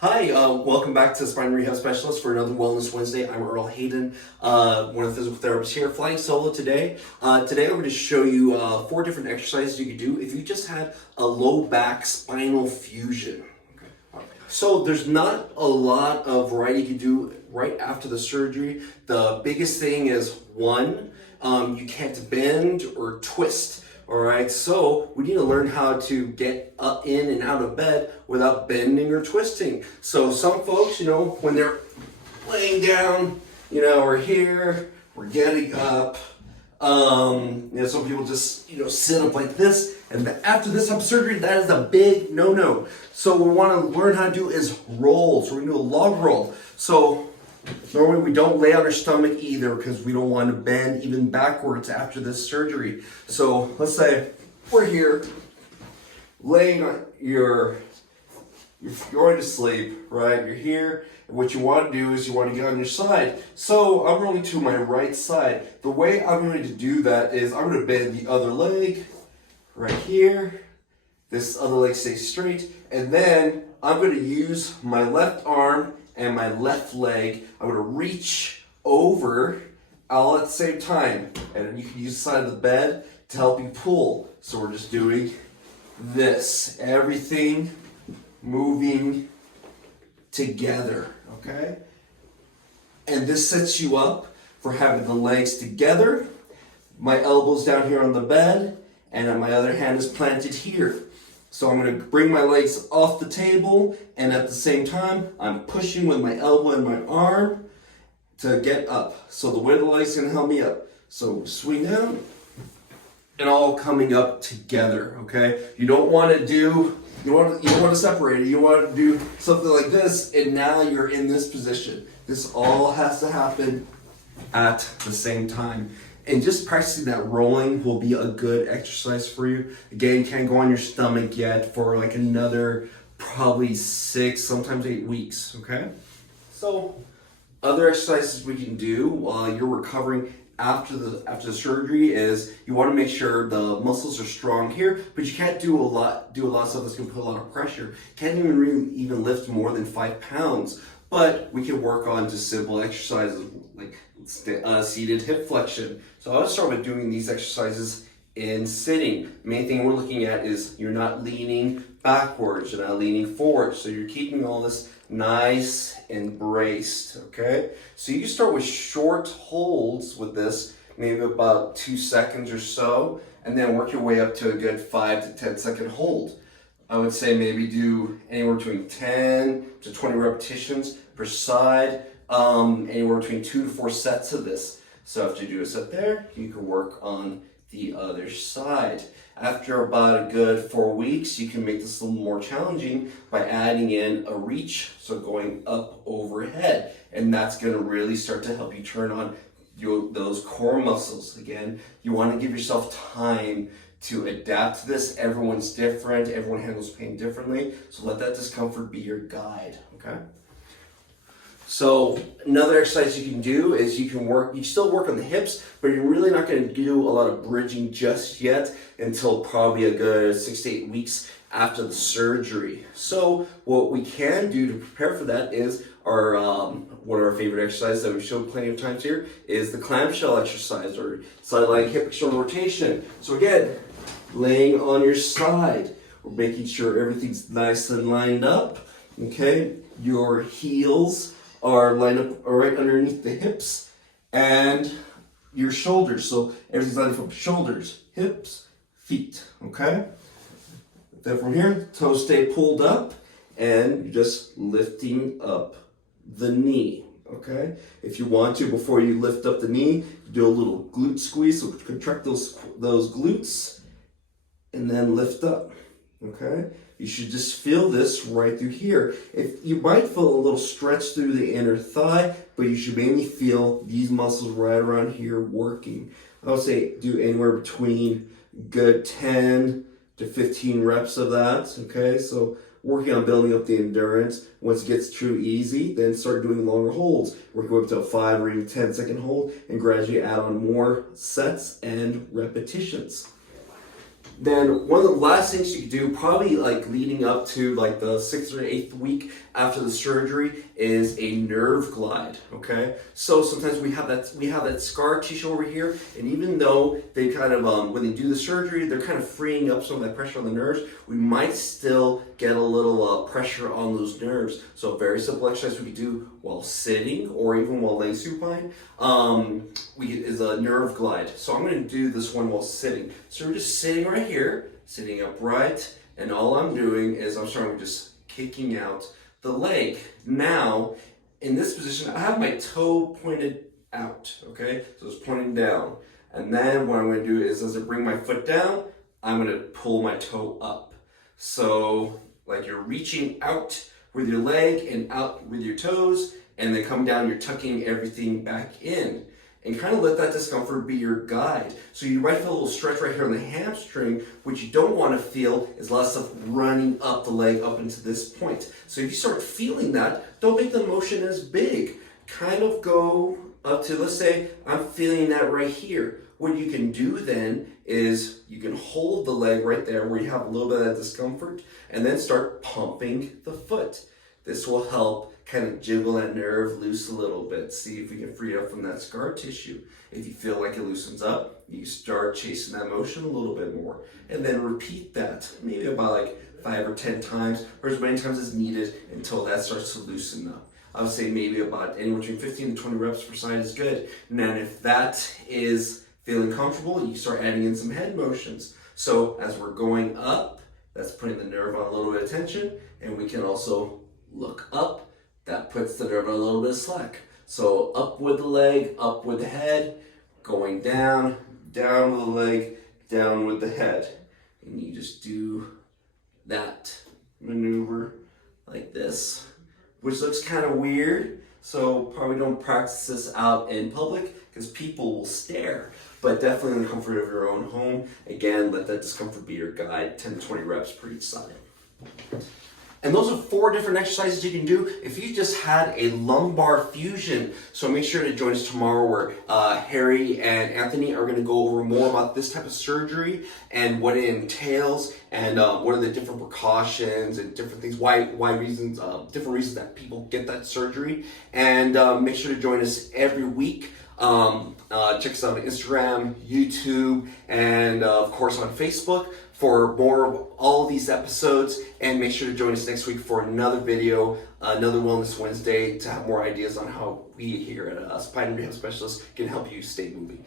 Hi, welcome back to Spine Rehab Specialists for another Wellness Wednesday. I'm Earl Hayden, one of the physical therapists here, flying solo today. Today I'm going to show you 4 different exercises you can do if you just had a low back spinal fusion. So there's not a lot of variety you can do right after the surgery. The biggest thing is one, you can't bend or twist. All right, so we need to learn how to get up, in and out of bed without bending or twisting. So some folks, when they're laying down, we're here, we're getting up. Some people just, sit up like this. And after this type of surgery, that is a big no-no. So what we want to learn how to do is roll. So we're going to do a log roll. So normally we don't lay on our stomach either because we don't want to bend even backwards after this surgery. So let's say we're here, laying on you're going to sleep, right? You're here. And what you want to do is you want to get on your side. So I'm rolling to my right side. The way I'm going to do that is I'm going to bend the other leg right here. This other leg stays straight. And then I'm going to use my left arm and my left leg. I'm going to reach over all at the same time. And you can use the side of the bed to help you pull. So we're just doing this. Everything moving together, okay? And this sets you up for having the legs together. My elbow's down here on the bed, and my other hand is planted here. So I'm going to bring my legs off the table, and at the same time, I'm pushing with my elbow and my arm to get up. So the weight of the legs is going to help me up. So swing down, and all coming up together, okay? You don't want to separate it. You want to do something like this, and now you're in this position. This all has to happen at the same time. And just practicing that rolling will be a good exercise for you. Again, you can't go on your stomach yet for like another probably 6, sometimes 8 weeks, okay? So other exercises we can do while you're recovering after the surgery is you want to make sure the muscles are strong here, but you can't do a lot of stuff that's going to put a lot of pressure. Can't even lift more than 5 pounds. But we can work on just simple exercises like seated hip flexion. So I'll start with doing these exercises in sitting. Main thing we're looking at is you're not leaning backwards, you're not leaning forward. So you're keeping all this nice and braced, okay? So you can start with short holds with this, maybe about 2 seconds or so, and then work your way up to a good 5 to 10 second hold. I would say maybe do anywhere between 10 to 20 repetitions per side, anywhere between 2 to 4 sets of this. So after you do a set there, you can work on the other side. After about a good 4 weeks, you can make this a little more challenging by adding in a reach, so going up overhead. And that's going to really start to help you turn on those core muscles. Again, you want to give yourself time to adapt to this. Everyone's different. Everyone handles pain differently. So let that discomfort be your guide, okay? So another exercise you can do is you still work on the hips, but you're really not going to do a lot of bridging just yet until probably a good 6 to 8 weeks after the surgery. So what we can do to prepare for that is one of our favorite exercises that we've shown plenty of times here is the clamshell exercise or side-lying hip external rotation. So again, laying on your side, we're making sure everything's nice and lined up, okay? Your heels are lined up right underneath the hips and your shoulders. So everything's lined up from shoulders, hips, feet, okay? Then from here, toes stay pulled up and you're just lifting up the knee, okay? If you want to, before you lift up the knee, do a little glute squeeze, so contract those glutes and then lift up, okay? You should just feel this right through here. If you might feel a little stretch through the inner thigh, but you should mainly feel these muscles right around here working. I would say do anywhere between good 10 to 15 reps of that, okay? So working on building up the endurance. Once it gets too easy, then start doing longer holds. Working up to a 5 or even 10 second hold and gradually add on more sets and repetitions. Then one of the last things you could do, probably like leading up to like the 6th or 8th week after the surgery, is a nerve glide. Okay, so sometimes we have that scar tissue over here, and even though they kind of when they do the surgery, they're kind of freeing up some of that pressure on the nerves, we might still get a little pressure on those nerves. So a very simple exercise we could do while sitting or even while laying supine is a nerve glide. So I'm going to do this one while sitting. So we're just sitting right here, sitting upright, and all I'm doing is I'm starting with just kicking out the leg. Now, in this position, I have my toe pointed out, okay? So it's pointing down. And then what I'm going to do is, as I bring my foot down, I'm going to pull my toe up. So, like you're reaching out with your leg and out with your toes, and then come down, you're tucking everything back in. And kind of let that discomfort be your guide. So you might feel a little stretch right here on the hamstring. What you don't want to feel is lots of running up the leg up into this point. So if you start feeling that, don't make the motion as big. Kind of go up to, let's say, I'm feeling that right here. What you can do then is you can hold the leg right there where you have a little bit of that discomfort, and then start pumping the foot. This will help kind of jiggle that nerve loose a little bit. See if we can free it up from that scar tissue. If you feel like it loosens up, you start chasing that motion a little bit more. And then repeat that, maybe about like 5 or 10 times, or as many times as needed until that starts to loosen up. I would say maybe about anywhere between 15 to 20 reps per side is good. And then if that is feeling comfortable, you start adding in some head motions. So as we're going up, that's putting the nerve on a little bit of tension, and we can also look up. That puts the nerve on a little bit of slack. So up with the leg, up with the head, going down, down with the leg, down with the head. And you just do that maneuver like this, which looks kind of weird. So probably don't practice this out in public because people will stare. But definitely in the comfort of your own home. Again, let that discomfort be your guide, 10 to 20 reps per each side. And those are 4 different exercises you can do if you just had a lumbar fusion. So make sure to join us tomorrow where Harry and Anthony are going to go over more about this type of surgery and what it entails, and what are the different precautions and different things, different reasons that people get that surgery. And make sure to join us every week. Check us out on Instagram, YouTube, and of course on Facebook for more of all of these episodes. And make sure to join us next week for another video, another Wellness Wednesday, to have more ideas on how we here at Spine Rehab Specialists can help you stay moving.